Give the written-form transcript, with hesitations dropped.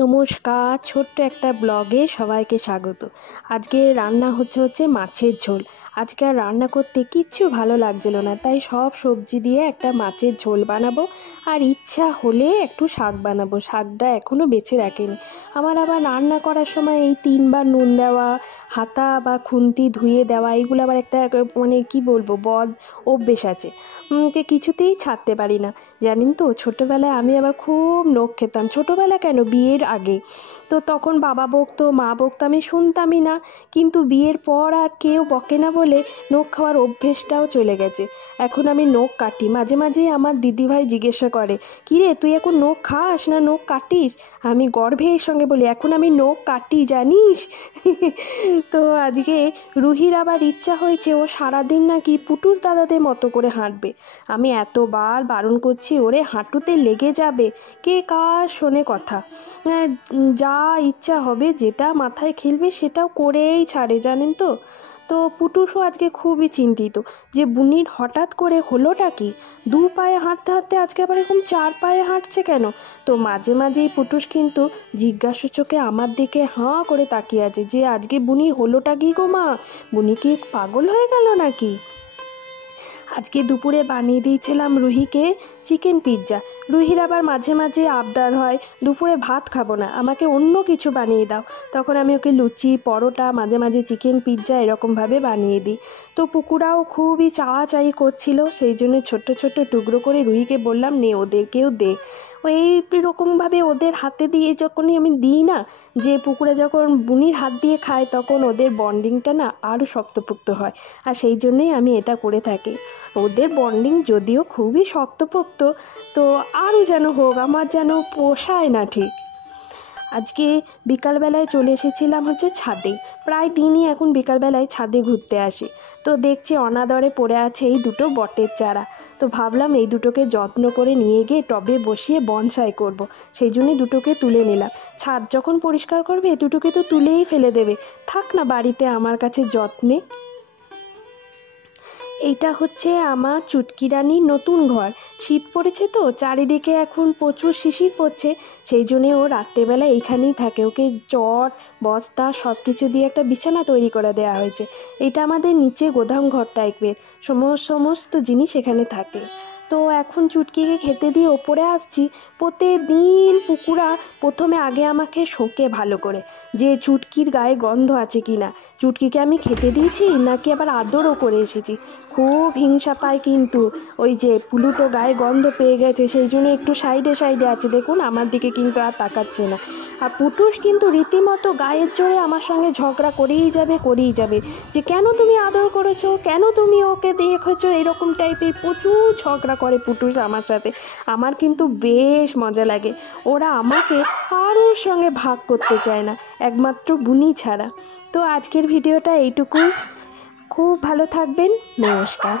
নমস্কার, ছোট্ট একটা ব্লগে সবাইকে স্বাগত। আজকে রান্না হচ্ছে মাছের ঝোল। আজকে আর রান্না করতে কিচ্ছু ভালো লাগছিল না, তাই সব সবজি দিয়ে একটা মাছের ঝোল বানাবো। আর ইচ্ছা হলে একটু শাক বানাবো, শাকটা এখনও বেছে রাখেনি। আমার আবার রান্না করার সময় এই 3বার নুন দেওয়া, হাতা বা খুন্তি ধুয়ে দেওয়া, এগুলো আবার একটা মানে কি বলবো বদ অভ্যেস আছে, যে কিছুতেই ছাড়তে পারি না। জানেন তো, ছোটোবেলায় আমি আবার খুব নখ খেতাম। ছোটোবেলা কেন, বিয়ের আগে তো তখন বাবা বকতো, মা বকতো, আমি শুনতামই না। কিন্তু বিয়ের পর আর কেউ বকে না বলে নখ খাওয়ার অভ্যেসটাও চলে গেছে। এখন আমি নখ কাটি। মাঝে মাঝে আমার দিদিভাই জিজ্ঞাসা করে, কিরে তুই এখন নখ খাস না নখ কাটিস? আমি গর্বের সঙ্গে বলি, এখন আমি নখ কাটি, জানিস। তো আজকে রুহির আবার ইচ্ছা হয়েছে, ও সারাদিন নাকি পুটুস দাদাদের মতো করে হাঁটবে। আমি এতবার বারণ করছি, ওরে হাঁটুতে লেগে যাবে, কে কার শোনে কথা। যা ইচ্ছা হবে, যেটা মাথায় খেলবে সেটাও করেই ছাড়ে, জানেন তো। তো পুটুসও আজকে খুবই চিন্তিত যে বুনির হঠাৎ করে হলোটা কি। 2 পায়ে হাঁটতে হাঁটতে আজকে আবার এরকম 4 পায়ে হাঁটছে কেন। তো মাঝে মাঝেই পুটুস কিন্তু জিজ্ঞাসু চোখে আমার দিকে হাঁ করে তাকিয়ে আছে যে আজকে বুনির হলোটা কি গো মা, বুনি কি পাগল হয়ে গেল নাকি। আজকে দুপুরে বানিয়ে দিয়েছিলাম রুহিকে চিকেন পিৎজা। রুহির আবার মাঝে মাঝে আবদার হয়, দুপুরে ভাত খাবো না, আমাকে অন্য কিছু বানিয়ে দাও। তখন আমি ওকে লুচি, পরোটা, মাঝে মাঝে চিকেন পিৎজা এরকমভাবে বানিয়ে দিই। তো পুকুরাও খুবই চাওয়াচাই করছিল, সেই জন্য ছোট্ট ছোট্ট টুকরো করে রুহিকে বললাম, নে ওদেরকেও দে। এই রকমভাবে ওদের হাতে দিয়ে যখনই আমি দিই না, যে পুকুরে যখন বুনির হাত দিয়ে খায়, তখন ওদের বন্ডিংটা না আরও শক্তপোক্ত হয়। আর সেই জন্যই আমি এটা করে থাকি। ওদের বন্ডিং যদিও খুবই শক্তপোক্ত, তো আরও যেন হোক, আমার যেন পোষায় না ঠিক। আজকে বিকালবেলায় চলে এসেছিলাম ছাদে। প্রায় দিনই এখন বিকালবেলায় ছাদে ঘুরতে আসি। তো দেখছি অনাদরে পড়ে আছে এই 2টো বটের চারা। তো ভাবলাম এই 2টোকে যত্ন করে নিয়ে গিয়ে টবে বসিয়ে বনসাই করব। সেই জন্যই 2টোকে তুলে নিলাম। ছাদ যখন পরিষ্কার করবে 2টোকে তো তুলেই ফেলে দেবে, থাক না বাড়িতে আমার কাছে যত্নে। এইটা আমার চুটকি রানীর নতুন ঘর। শীত পড়েছে তো চারিদিকে এখন প্রচুর শিশির পড়ছে, সেই জন্যে ও রাত্রেবেলা এইখানেই থাকে। ওকে চট বস্তা সব কিছু দিয়ে একটা বিছানা তৈরি করে দেওয়া হয়েছে। এটা আমাদের নিচে গোদাম ঘর টাইপের, সমস্ত জিনিস এখানে থাকে। তো এখন চুটকিকে খেতে দিয়ে ওপরে আসছি। প্রতিদিন পুকুরা প্রথমে আগে আমাকে শোকে ভালো করে, যে চুটকির গায়ে গন্ধ আছে কি না, চুটকিকে আমি খেতে দিয়েছি নাকি আবার আদরও করে এসেছি। খুব হিংসা পায় কিন্তু, ওই যে পুলুটো গায়ে গন্ধ পেয়ে গেছে, সেই জন্য একটু সাইডে সাইডে আছে, দেখুন আমার দিকে কিন্তু আর তাকাচ্ছে না। আর পুটুস কিন্তু রীতিমতো গায়ের জোরে আমার সঙ্গে ঝগড়া করেই যাবে, যে কেন তুমি আদর করেছো, কেন তুমি ওকে দেখেছো, এরকম টাইপের প্রচুর ঝগড়া করে পুটুস আমার সাথে। আমার কিন্তু বেশ মজা লাগে। ওরা আমাকে কারোর সঙ্গে ভাগ করতে চায় না, একমাত্র বুনি ছাড়া। তো আজকের ভিডিওটা এইটুকুই। খুব ভালো থাকবেন, নমস্কার।